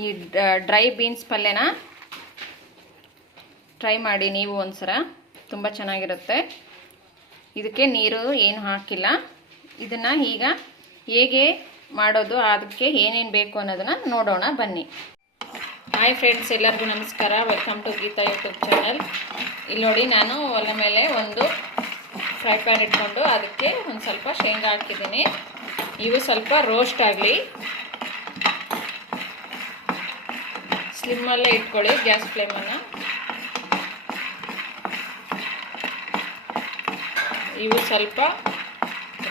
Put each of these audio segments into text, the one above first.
ಈ dry beans ಪಲ್ಯನ try ಮಾಡಿ ನೀವು ಒಂದ್ಸಲ. ತುಂಬ ಚೆನ್ನಾಗಿರುತ್ತೆ. ಇದಕ್ಕೆ ನೀರು ಏನು ಹಾಕಿಲ್ಲ. ಇದನ್ನು ಈಗ ಹೇಗೆ ಮಾಡೋದು, ಅದಕ್ಕೆ ಏನೇನು ಬೇಕು ಅನ್ನೋದನ್ನು ನೋಡೋಣ, ಬನ್ನಿ. ಹಾಯ್ ಫ್ರೆಂಡ್ಸ್ ಎಲ್ಲರಿಗೂ ನಮಸ್ಕಾರ. Welcome to Geeta YouTube channel ಇಲ್ಲಿ ನೋಡಿ ನಾನು ಒಲೆ ಮೇಲೆ ಒಂದು ಫ್ರೈ ಪ್ಯಾನ್ ಇಟ್ಕೊಂಡು ಅದಕ್ಕೆ ಒಂದು ಸ್ವಲ್ಪ ಶೇಂಗಾ ಹಾಕಿದ್ದೀನಿ. ಇವು ಸ್ವಲ್ಪ ರೋಸ್ಟ್ ಆಗಲಿ. ಸ್ಲಿಮ್ಮಲ್ಲೇ ಇಟ್ಕೊಳ್ಳಿ ಗ್ಯಾಸ್ ಫ್ಲೇಮನ್ನು. ಇವು ಸ್ವಲ್ಪ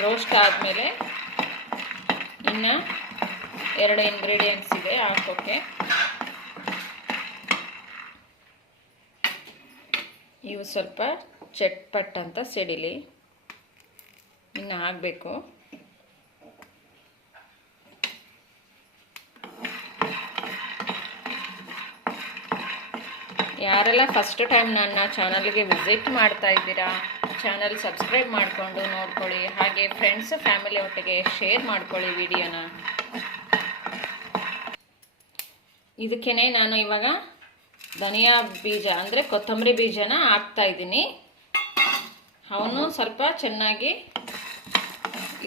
ರೋಸ್ಟ್ ಆದಮೇಲೆ ಇನ್ನು ಎರಡು ಇಂಗ್ರೀಡಿಯೆಂಟ್ಸ್ ಇದೆ ಹಾಕೋಕ್ಕೆ. ಇವು ಸ್ವಲ್ಪ ಚಟ್ಪಟ್ ಅಂತ ಸಿಡಿಲಿ. ಇನ್ನು ಹಾಕಬೇಕು. ಯಾರೆಲ್ಲ ಫಸ್ಟ್ ಟೈಮ್ ನನ್ನ ಚಾನಲ್ಗೆ ವಿಸಿಟ್ ಮಾಡ್ತಾ ಇದ್ದೀರಾ ಚಾನಲ್ ಸಬ್ಸ್ಕ್ರೈಬ್ ಮಾಡಿಕೊಂಡು ನೋಡ್ಕೊಳ್ಳಿ. ಹಾಗೆ ಫ್ರೆಂಡ್ಸ್ ಫ್ಯಾಮಿಲಿ ಒಟ್ಟಿಗೆ ಶೇರ್ ಮಾಡ್ಕೊಳ್ಳಿ ವಿಡಿಯೋನ. ಇದಕ್ಕೇ ನಾನು ಇವಾಗ ಧನಿಯಾ ಬೀಜ, ಅಂದರೆ ಕೊತ್ತಂಬರಿ ಬೀಜನ ಹಾಕ್ತಾ ಇದ್ದೀನಿ. ಅವನು ಸ್ವಲ್ಪ ಚೆನ್ನಾಗಿ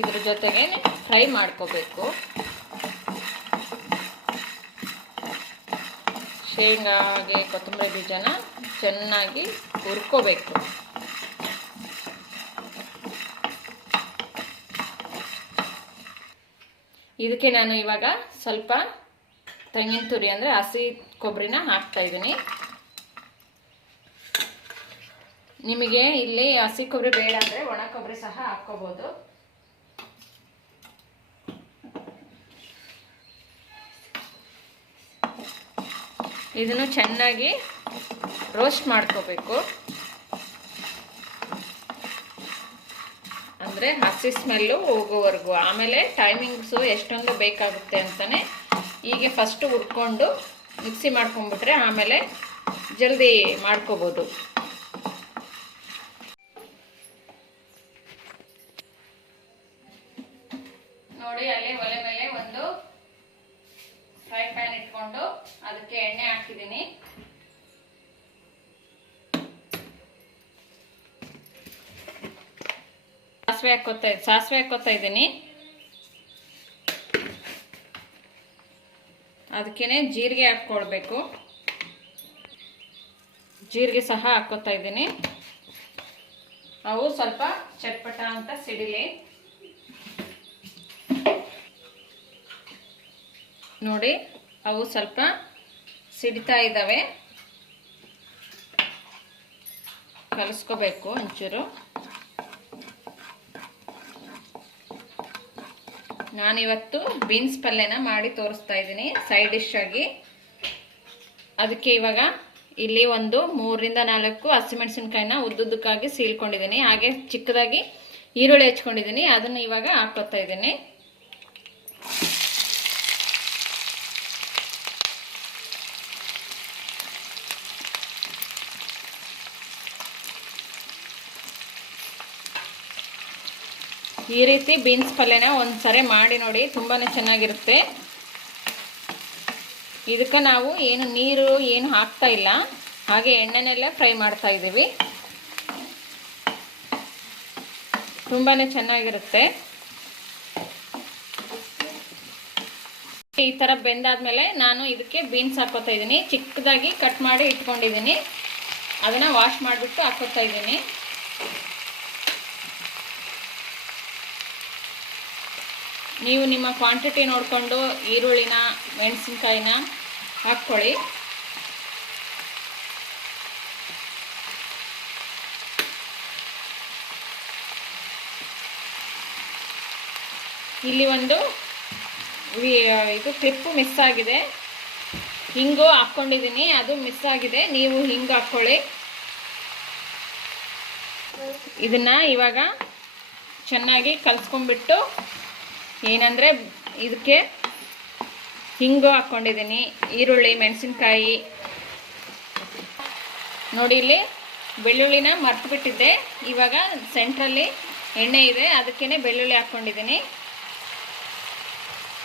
ಇದ್ರ ಜೊತೆಗೆ ಫ್ರೈ ಮಾಡ್ಕೋಬೇಕು. ಶೇಂಗಾಗೆ ಕೊತ್ತಂಬರಿ ಬೀಜನ ಚೆನ್ನಾಗಿ ಹುರ್ಕೋಬೇಕು. ಇದಕ್ಕೆ ನಾನು ಇವಾಗ ಸ್ವಲ್ಪ ತೆಂಗಿನ ತುರಿ ಅಂದರೆ ಹಸಿ ಕೊಬ್ಬರಿನ ಹಾಕ್ತಾ ಇದ್ದೀನಿ. ನಿಮಗೆ ಇಲ್ಲಿ ಹಸಿ ಕೊಬ್ಬರಿ ಬೇಡ ಅಂದರೆ ಒಣ ಕೊಬ್ಬರಿ ಸಹ ಹಾಕ್ಕೋಬೋದು. ಇದನ್ನು ಚೆನ್ನಾಗಿ ರೋಸ್ಟ್ ಮಾಡ್ಕೋಬೇಕು. ಅಂದರೆ ಹಸಿ ಸ್ಮೆಲ್ಲು ಹೋಗೋವರೆಗೂ. ಆಮೇಲೆ ಟೈಮಿಂಗ್ಸು ಎಷ್ಟೊಂದು ಬೇಕಾಗುತ್ತೆ ಅಂತಲೇ ಹೀಗೆ ಫಸ್ಟು ಹುರ್ಕೊಂಡು ಮಿಕ್ಸಿ ಮಾಡ್ಕೊಂಬಿಟ್ರೆ ಆಮೇಲೆ ಜಲ್ದಿ ಮಾಡ್ಕೋಬೋದು. ಸಾಸಿವೆ ಹಾಕೋತಾ ಸಾಸಿವೆ ಹಾಕೋತಾ ಇದ್ದೀನಿ. ಅದಕ್ಕೇನೆ ಜೀರಿಗೆ ಹಾಕ್ಕೊಳ್ಬೇಕು. ಜೀರಿಗೆ ಸಹ ಹಾಕೋತಾ ಇದ್ದೀನಿ. ಅವು ಸ್ವಲ್ಪ ಚಟ್ಪಟ ಅಂತ ಸಿಡಿಲಿ. ನೋಡಿ, ಅವು ಸ್ವಲ್ಪ ಸಿಡಿತಾ ಇದ್ದಾವೆ. ಕಲಿಸ್ಕೋಬೇಕು ಒಂಚೂರು. ನಾನಿವತ್ತು ಬೀನ್ಸ್ ಪಲ್ಯನ ಮಾಡಿ ತೋರಿಸ್ತಾ ಇದ್ದೀನಿ ಸೈಡ್ ಡಿಶ್ ಆಗಿ. ಅದಕ್ಕೆ ಇವಾಗ ಇಲ್ಲಿ ಒಂದು ಮೂರರಿಂದ ನಾಲ್ಕು ಹಸಿಮೆಣಸಿನ್ಕಾಯಿನ ಉದ್ದುದ್ದಕ್ಕಾಗಿ ಸೀಳ್ಕೊಂಡಿದ್ದೀನಿ. ಹಾಗೆ ಚಿಕ್ಕದಾಗಿ ಈರುಳ್ಳಿ ಹಚ್ಕೊಂಡಿದ್ದೀನಿ. ಅದನ್ನು ಇವಾಗ ಹಾಕೋತಾ ಇದ್ದೀನಿ. ಈ ರೀತಿ ಬೀನ್ಸ್ ಪಲ್ಯನ ಒಂದ್ಸರಿ ಮಾಡಿ ನೋಡಿ ತುಂಬಾ ಚೆನ್ನಾಗಿರುತ್ತೆ. ಇದಕ್ಕೆ ನಾವು ಏನು ನೀರು ಏನು ಹಾಕ್ತಾ ಇಲ್ಲ, ಹಾಗೆ ಎಣ್ಣೆನೆಲ್ಲ ಫ್ರೈ ಮಾಡ್ತಾ ಇದ್ದೀವಿ. ತುಂಬಾ ಚೆನ್ನಾಗಿರುತ್ತೆ. ಈ ಥರ ಬೆಂದಾದ್ಮೇಲೆ ನಾನು ಇದಕ್ಕೆ ಬೀನ್ಸ್ ಹಾಕೋತಾ ಇದ್ದೀನಿ. ಚಿಕ್ಕದಾಗಿ ಕಟ್ ಮಾಡಿ ಇಟ್ಕೊಂಡಿದ್ದೀನಿ. ಅದನ್ನು ವಾಶ್ ಮಾಡಿಬಿಟ್ಟು ಹಾಕೋತಾ ಇದ್ದೀನಿ. ನೀವು ನಿಮ್ಮ ಕ್ವಾಂಟಿಟಿ ನೋಡಿಕೊಂಡು ಈರುಳ್ಳಿನ, ಮೆಣಸಿನ್ಕಾಯಿನ ಹಾಕ್ಕೊಳ್ಳಿ. ಇಲ್ಲಿ ಒಂದು ಇದು ಕ್ಲಿಪ್ಪು ಮಿಸ್ ಆಗಿದೆ. ಹಿಂಗು ಹಾಕ್ಕೊಂಡಿದ್ದೀನಿ ಅದು ಮಿಸ್ ಆಗಿದೆ. ನೀವು ಹಿಂಗೆ ಹಾಕ್ಕೊಳ್ಳಿ. ಇದನ್ನು ಇವಾಗ ಚೆನ್ನಾಗಿ ಕಲಿಸ್ಕೊಂಡ್ಬಿಟ್ಟು ಏನಂದರೆ ಇದಕ್ಕೆ ಹಿಂಗು ಹಾಕ್ಕೊಂಡಿದ್ದೀನಿ ಈರುಳ್ಳಿ, ಮೆಣಸಿನ್ಕಾಯಿ. ನೋಡಿ ಇಲ್ಲಿ ಬೆಳ್ಳುಳ್ಳಿನ ಮರ್ತು ಬಿಟ್ಟಿದ್ದೆ ಇವಾಗ ಸೆಂಟ್ರಲ್ಲಿ ಎಣ್ಣೆ ಇದೆ ಅದಕ್ಕೇ ಬೆಳ್ಳುಳ್ಳಿ ಹಾಕ್ಕೊಂಡಿದ್ದೀನಿ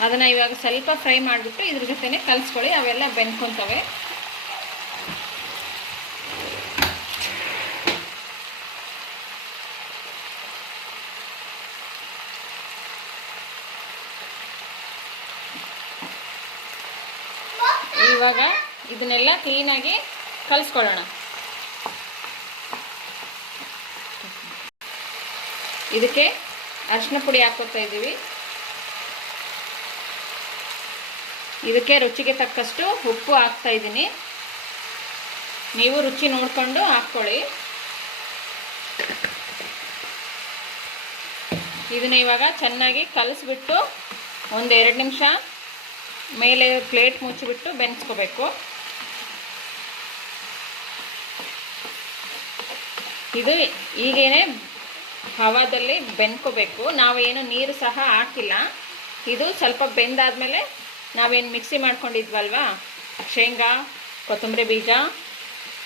ಅದನ್ನು ಇವಾಗ ಸ್ವಲ್ಪ ಫ್ರೈ ಮಾಡಿಬಿಟ್ಟು ಇದ್ರ ಜೊತೆನೆ ಕಲಿಸ್ಕೊಳ್ಳಿ, ಅವೆಲ್ಲ ಬೆನ್ಕೊತವೆ ಇವಾಗ ಇದನ್ನೆಲ್ಲ ಕ್ಲೀನಾಗಿ ಕಲಿಸ್ಕೊಳ್ಳೋಣ. ಇದಕ್ಕೆ ಅರಿಶಿನ ಪುಡಿ ಹಾಕೋತಾ ಇದ್ದೀವಿ. ಇದಕ್ಕೆ ರುಚಿಗೆ ತಕ್ಕಷ್ಟು ಉಪ್ಪು ಹಾಕ್ತಾ ಇದ್ದೀನಿ. ನೀವು ರುಚಿ ನೋಡಿಕೊಂಡು ಹಾಕ್ಕೊಳ್ಳಿ. ಇದನ್ನ ಇವಾಗ ಚೆನ್ನಾಗಿ ಕಲಸ್ಬಿಟ್ಟು ಒಂದು ಎರಡು ನಿಮಿಷ ಮೇಲೆ ಪ್ಲೇಟ್ ಮುಚ್ಚಿಬಿಟ್ಟು ಬೆನ್ಸ್ಕೋಬೇಕು ಇದು ಈಗೇನೆ ಹವಾದಲ್ಲಿ ಬೆನ್ಕೋಬೇಕು ನಾವೇನು ನೀರು ಸಹ ಹಾಕಿಲ್ಲ. ಇದು ಸ್ವಲ್ಪ ಬೆಂದಾದಮೇಲೆ ನಾವೇನು ಮಿಕ್ಸಿ ಮಾಡ್ಕೊಂಡಿದ್ವಲ್ವ? ಶೇಂಗಾ, ಕೊತ್ತಂಬರಿ ಬೀಜ,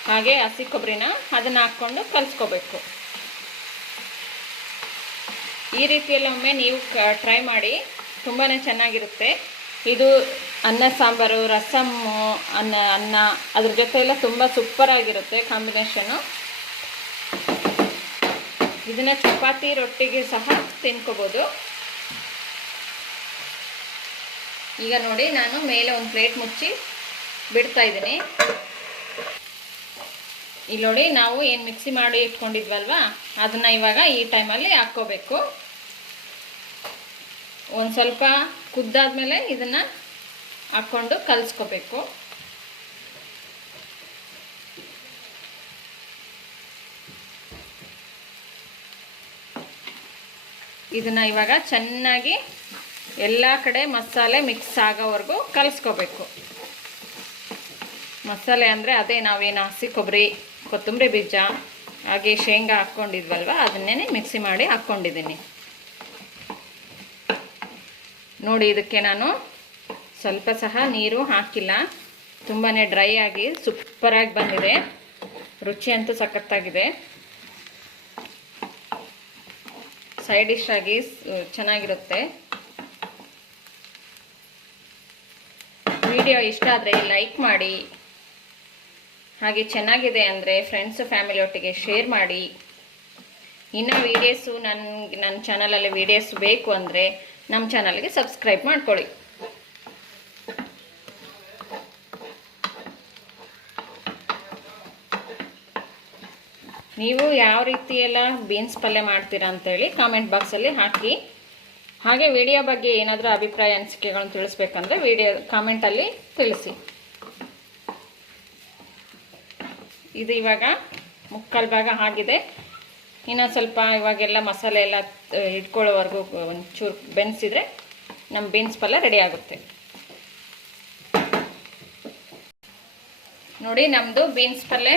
ಹಾಗೆ ಹಸಿ ಕೊಬ್ಬರಿನ ಅದನ್ನು ಹಾಕ್ಕೊಂಡು ಕಲಿಸ್ಕೋಬೇಕು. ಈ ರೀತಿಯಲ್ಲಿ ಒಮ್ಮೆ ನೀವು ಟ್ರೈ ಮಾಡಿ. ತುಂಬಾ ಚೆನ್ನಾಗಿರುತ್ತೆ. ಇದು ಅನ್ನ, ಸಾಂಬಾರು ರಸಮ್ಮು ಅನ್ನ ಅನ್ನ, ಅದ್ರ ಜೊತೆ ಎಲ್ಲ ತುಂಬ ಸೂಪರಾಗಿರುತ್ತೆ ಕಾಂಬಿನೇಷನು ಇದನ್ನ ಚಪಾತಿ ರೊಟ್ಟಿಗೆ ಸಹ ತಿನ್ಕೋಬೋದು. ಈಗ ನೋಡಿ, ನಾನು ಮೇಲೆ ಒಂದು ಪ್ಲೇಟ್ ಮುಚ್ಚಿ ಬಿಡ್ತಾ ಇದ್ದೀನಿ. ಇಲ್ಲಿ ನೋಡಿ, ನಾವು ಏನು ಮಿಕ್ಸಿ ಮಾಡಿ ಇಟ್ಕೊಂಡಿದ್ವಲ್ವಾ, ಅದನ್ನು ಇವಾಗ ಈ ಟೈಮಲ್ಲಿ ಹಾಕ್ಕೋಬೇಕು. ಒಂದು ಸ್ವಲ್ಪ ಕುದ್ದಾದ್ಮೇಲೆ ಇದನ್ನು ಹಾಕ್ಕೊಂಡು ಕಲಿಸ್ಕೋಬೇಕು. ಇದನ್ನು ಇವಾಗ ಚೆನ್ನಾಗಿ ಎಲ್ಲ ಕಡೆ ಮಸಾಲೆ ಮಿಕ್ಸ್ ಆಗೋವರೆಗೂ ಕಲಿಸ್ಕೋಬೇಕು. ಮಸಾಲೆ ಅಂದರೆ ಅದೇ ನಾವೇನು ಹಸಿ ಕೊಬ್ಬರಿ, ಕೊತ್ತಂಬರಿ ಬೀಜ, ಹಾಗೆ ಶೇಂಗಾ ಹಾಕ್ಕೊಂಡಿದ್ವಲ್ವ ಅದನ್ನೇ ಮಿಕ್ಸಿ ಮಾಡಿ ಹಾಕ್ಕೊಂಡಿದ್ದೀನಿ. ನೋಡಿ, ಇದಕ್ಕೆ ನಾನು ಸ್ವಲ್ಪ ಸಹ ನೀರು ಹಾಕಿಲ್ಲ. ತುಂಬಾ ಡ್ರೈ ಆಗಿ ಸೂಪರಾಗಿ ಬಂದಿದೆ. ರುಚಿ ಅಂತೂ ಸಖತ್ತಾಗಿದೆ. ಸೈಡ್ ಡಿಶ್ ಆಗಿ ಚೆನ್ನಾಗಿರುತ್ತೆ. ವಿಡಿಯೋ ಇಷ್ಟ ಆದರೆ ಲೈಕ್ ಮಾಡಿ. ಹಾಗೆ ಚೆನ್ನಾಗಿದೆ ಅಂದರೆ ಫ್ರೆಂಡ್ಸ್ ಫ್ಯಾಮಿಲಿ ಒಟ್ಟಿಗೆ ಶೇರ್ ಮಾಡಿ. ಇನ್ನೂ ವೀಡಿಯೋಸು ನನ್ನ ನನ್ನ ಚಾನಲಲ್ಲಿ ವೀಡಿಯೋಸ್ ಬೇಕು ಅಂದರೆ ನಮ್ಮ ಚಾನಲ್ಗೆ ಸಬ್ಸ್ಕ್ರೈಬ್ ಮಾಡ್ಕೊಳ್ಳಿ. ನೀವು ಯಾವ ರೀತಿ ಎಲ್ಲ ಬೀನ್ಸ್ ಪಲ್ಯ ಮಾಡ್ತೀರಾ ಅಂತೇಳಿ ಕಾಮೆಂಟ್ ಬಾಕ್ಸಲ್ಲಿ ಹಾಕಿ. ಹಾಗೆ ವಿಡಿಯೋ ಬಗ್ಗೆ ಏನಾದರೂ ಅಭಿಪ್ರಾಯ, ಅನಿಸಿಕೆಗಳನ್ನು ತಿಳಿಸ್ಬೇಕಂದ್ರೆ ವಿಡಿಯೋ ಕಾಮೆಂಟಲ್ಲಿ ತಿಳಿಸಿ. ಇದು ಇವಾಗ ಮುಕ್ಕಾಲು ಭಾಗ ಆಗಿದೆ. ಇನ್ನು ಸ್ವಲ್ಪ ಇವಾಗೆಲ್ಲ ಮಸಾಲೆ ಎಲ್ಲ ಇಟ್ಕೊಳ್ಳೋವರೆಗೂ ಒಂಚೂರು ಬೆನ್ಸಿದ್ರೆ ನಮ್ಮ ಬೀನ್ಸ್ ಪಲ್ಯ ರೆಡಿ ಆಗುತ್ತೆ. ನೋಡಿ ನಮ್ಮದು ಬೀನ್ಸ್ ಪಲ್ಯ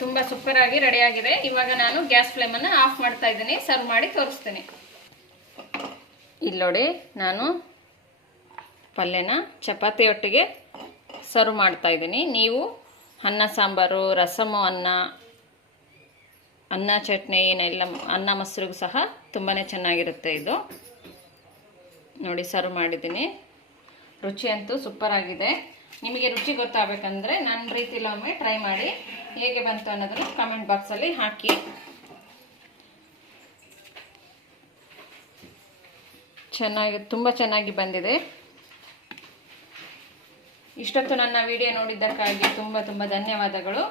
ತುಂಬ ಸೂಪರಾಗಿ ರೆಡಿಯಾಗಿದೆ ಇವಾಗ ನಾನು ಗ್ಯಾಸ್ ಫ್ಲೇಮನ್ನು ಆಫ್ ಮಾಡ್ತಾ ಇದ್ದೀನಿ. ಸರ್ವ್ ಮಾಡಿ ತೋರಿಸ್ತೀನಿ. ಇಲ್ಲಿ ನೋಡಿ ನಾನು ಪಲ್ಯನ ಚಪಾತಿ ಒಟ್ಟಿಗೆ ಸರ್ವ್ ಮಾಡ್ತಾ ಇದ್ದೀನಿ. ನೀವು ಅನ್ನ ಸಾಂಬಾರು, ರಸಮು ಅನ್ನ ಅನ್ನ ಚಟ್ನಿ ಏನೆಲ್ಲ ಅನ್ನ ಮೊಸರಿಗೂ ಸಹ ತುಂಬಾ ಚೆನ್ನಾಗಿರುತ್ತೆ ಇದು. ನೋಡಿ ಸರ್ವ್ ಮಾಡಿದ್ದೀನಿ. ರುಚಿ ಅಂತೂ ಸೂಪರ್ ಆಗಿದೆ. ನಿಮಗೆ ರುಚಿ ಗೊತ್ತಾಗಬೇಕಂದ್ರೆ ನನ್ನ ರೀತಿಲಿ ಒಮ್ಮೆ ಟ್ರೈ ಮಾಡಿ ಹೇಗೆ ಬಂತು ಅನ್ನೋದನ್ನು ಕಮೆಂಟ್ ಬಾಕ್ಸಲ್ಲಿ ಹಾಕಿ. ಚೆನ್ನಾಗಿ, ತುಂಬ ಚೆನ್ನಾಗಿ ಬಂದಿದೆ. ಇಷ್ಟೊತ್ತು ನನ್ನ ವಿಡಿಯೋ ನೋಡಿದ್ದಕ್ಕಾಗಿ ತುಂಬ ತುಂಬ ಧನ್ಯವಾದಗಳು.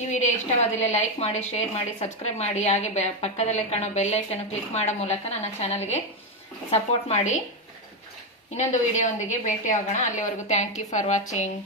ಈ ವಿಡಿಯೋ ಇಷ್ಟವಾದಲ್ಲಿ ಲೈಕ್ ಮಾಡಿ, ಶೇರ್ ಮಾಡಿ, ಸಬ್ಸ್ಕ್ರೈಬ್ ಮಾಡಿ, ಹಾಗೆ ಪಕ್ಕದಲ್ಲೇ ಕಾಣೋ ಬೆಲ್ಲೈಕನ್ನು ಕ್ಲಿಕ್ ಮಾಡೋ ಮೂಲಕ ನನ್ನ ಚಾನಲ್ಗೆ ಸಪೋರ್ಟ್ ಮಾಡಿ. ಇನ್ನೊಂದು ವಿಡಿಯೋ ಒಂದಿಗೆ ಭೇಟಿ ಆಗೋಣ ಅಲ್ಲಿವರೆಗೂ ಥ್ಯಾಂಕ್ ಯು ಫಾರ್ ವಾಚಿಂಗ್